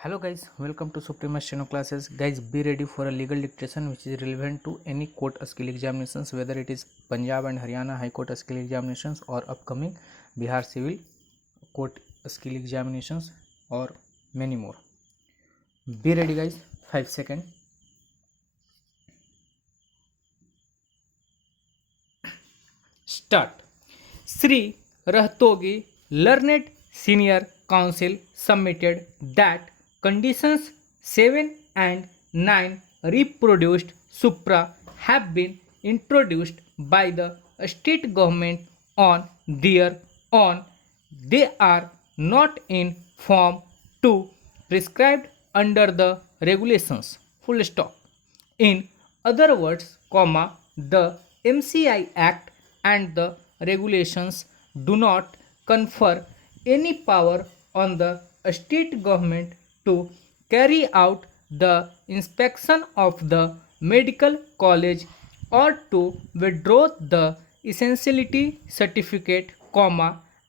Hello guys, welcome to Suprema Steno classes. Guys, be ready for a legal dictation which is relevant to any court skill examinations, whether it is Punjab and Haryana High Court skill examinations or upcoming Bihar Civil Court skill examinations or many more. Be ready guys, 5 seconds. Start. Sri Rahtogi Learned Senior Council submitted that conditions 7 and 9 reproduced supra have been introduced by the state government on their own. They are not in form 2 prescribed under the regulations. Full stop. In other words, the MCI Act and the regulations do not confer any power on the state government to carry out the inspection of the medical college or to withdraw the essentiality certificate,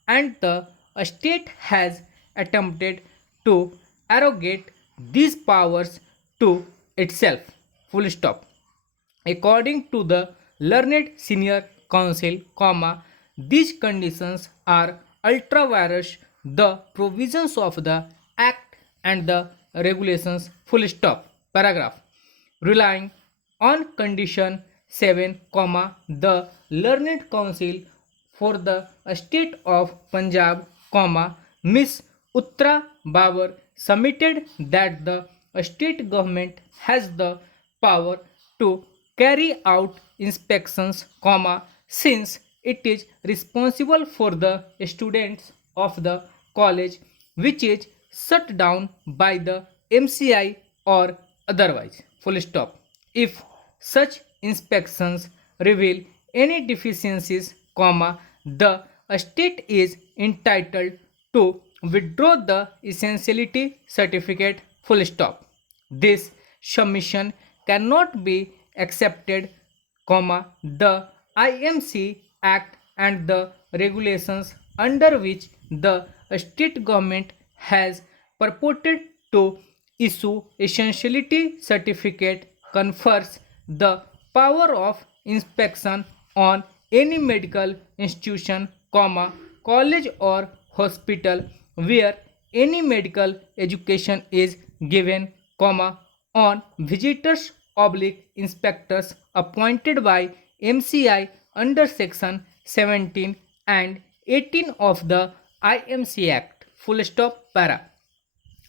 and the state has attempted to arrogate these powers to itself. Full stop. According to the learned senior council, these conditions are ultra vires the provisions of the act and the regulations. Full stop. Paragraph. Relying on condition 7, the learned council for the state of Punjab, Miss Uttra Babar submitted that the state government has the power to carry out inspections, since it is responsible for the students of the college which is shut down by the MCI or otherwise. Full stop. If such inspections reveal any deficiencies, the state is entitled to withdraw the essentiality certificate. Full stop. This submission cannot be accepted, the IMC Act and the regulations under which the state government has purported to issue essentiality certificate confers the power of inspection on any medical institution, college or hospital where any medical education is given, on visitors oblique inspectors appointed by MCI under section 17 and 18 of the IMC Act. Full stop. Para.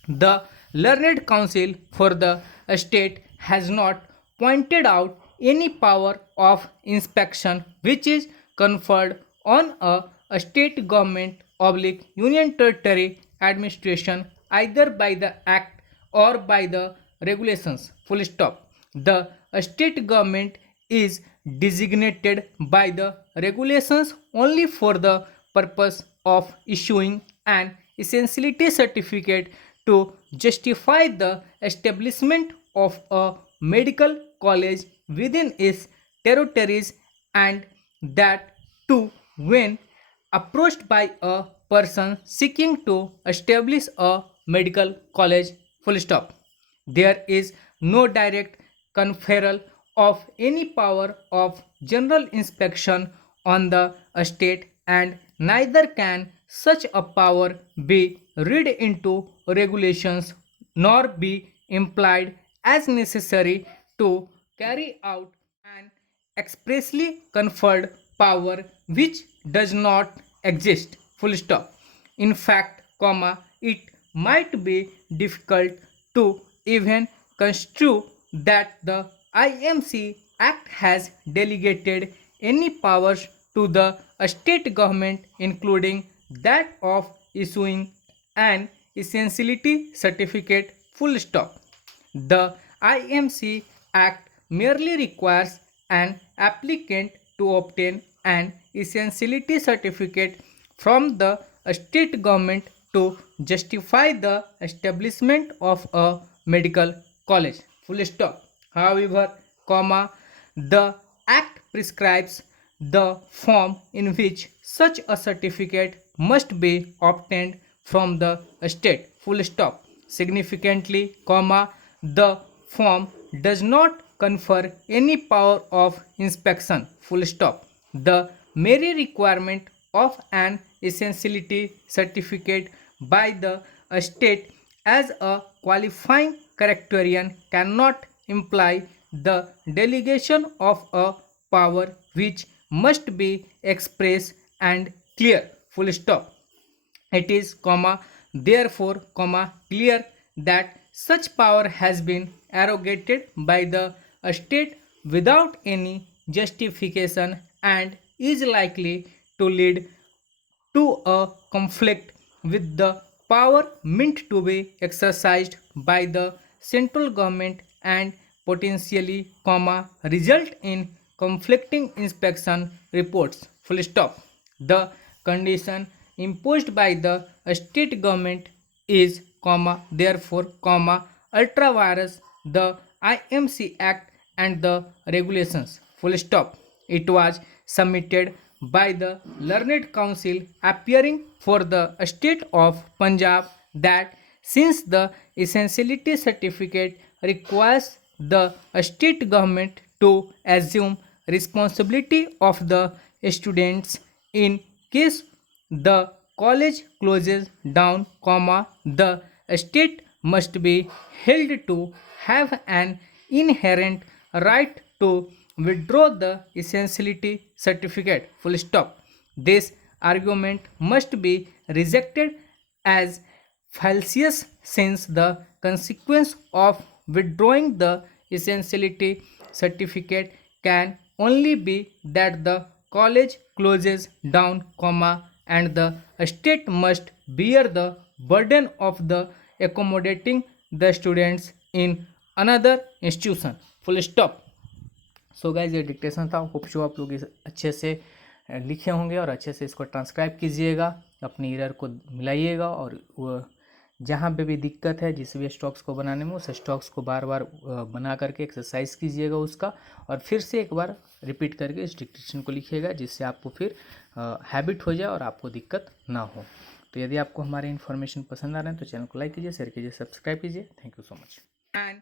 The learned council for the state has not pointed out any power of inspection which is conferred on a state government oblique union territory administration either by the act or by the regulations. Full stop. The state government is designated by the regulations only for the purpose of issuing an essentiality certificate to justify the establishment of a medical college within its territories, and that too when approached by a person seeking to establish a medical college. Full stop. There is no direct conferral of any power of general inspection on the state, and neither can such a power be read into regulations nor be implied as necessary to carry out an expressly conferred power which does not exist. Full stop. In fact, it might be difficult to even construe that the IMC Act has delegated any powers to the state government, including that of issuing an essentiality certificate. Full stop. The IMC Act merely requires an applicant to obtain an essentiality certificate from the state government to justify the establishment of a medical college. Full stop. However, the act prescribes the form in which such a certificate must be obtained from the state. Full stop. significantly, comma, the form does not confer any power of inspection, full stop. The mere requirement of an essentiality certificate by the state as a qualifying criterion cannot imply the delegation of a power which must be express and clear, full stop. It is, comma, therefore, comma, clear that such power has been arrogated by the state without any justification and is likely to lead to a conflict with the power meant to be exercised by the central government and potentially, comma, result in conflicting inspection reports, full stop. The condition imposed by the state government is, comma, therefore, comma, ultra vires the IMC Act and the regulations, full stop. It was submitted by the learned council appearing for the state of Punjab that since the essentiality certificate requires the state government to assume responsibility of the students in case the college closes down, comma, the state must be held to have an inherent right to withdraw the essentiality certificate, full stop. This argument must be rejected as fallacious since the consequence of withdrawing the essentiality certificate can only be that the college closes down, comma, and the state must bear the burden of the accommodating the students in another institution, full stop. So guys ये dictation था, hope so आप लोग इस अच्छे से लिखे होंगे और अच्छे से इसको ट्रांसक्राइब कीजिएगा, अपनी एरर को मिलाइएगा और वो जहाँ पे भी दिक्कत है जिस भी स्टॉक्स को बनाने में उस स्टॉक्स को बार बार बना करके एक्सरसाइज कीजिएगा उसका, और फिर से एक बार रिपीट करके इस डिक्टेशन को लिखिएगा जिससे आपको फिर हैबिट हो जाए और आपको दिक्कत ना हो। तो यदि आपको हमारे इन्फॉर्मेशन पसंद आ रहे हैं तो चैनल को लाइक कीजिए, शेयर कीजिए, सब्सक्राइब कीजिए। Thank you so much. And